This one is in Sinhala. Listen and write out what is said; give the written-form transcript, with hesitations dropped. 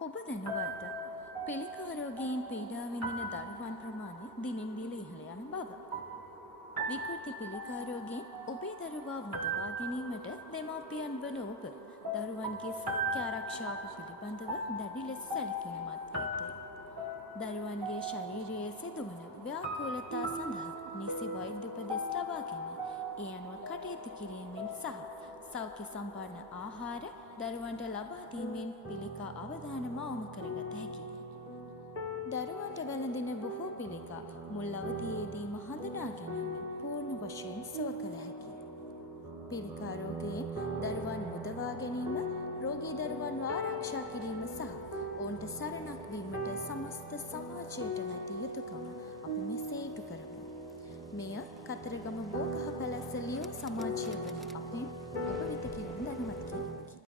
ඔබ දැනුවත්ද? පිළිකා රෝගයෙන් පීඩා විඳින දරුවන් ප්‍රමාණය දිනෙන් දින ඉහළ යන බව. විකෘති පිළිකා රෝගයෙන් ඔබේ දරුවා මුදවා ගැනීමට දෙමාපියන් වන ඔබ දරුවන්ගේ සෞඛ්‍ය ආරක්ෂාව පිළිබඳව දැඩි ලෙස සැලකිලිමත් විය යුතුයි. දරුවන්ගේ ශරීරයේ සිදුවන ව්‍යාකූලතා සඳහා නිසි වෛද්‍ය උපදෙස් ලබාගෙන ඒ අනුව කටයුතු කිරීමෙන් සහ සෞඛ්‍ය සම්පන්න ආහාර දරුවන්ට ලබා දීමෙන් පිළිකා අවදානම අවම කරගත හැකියි. දරුවන්ට වැළඳෙන බොහෝ පිළිකා මුල් අවධියේදීම හඳුනා ගැනීමෙන් පූර්ණ වශයෙන් සුව කළ හැකියි. පිළිකා රෝගයෙන් දරුවන් මුදවා ගැනීම, රෝගී දරුවන්ව ආරක්ෂා කිරීම සහ ඔවුන්ට සරණක් වීමට සමස්ත සමාජයට නැති යුතුකම අපි මෙසේ ඉටු කරමු. මෙය කතරගම බෝගහ පැලැස්ස ලියෝ සමාජය වන අපෙන් ඔබ වෙත කිරීම දැනුවත් කිරීමකි.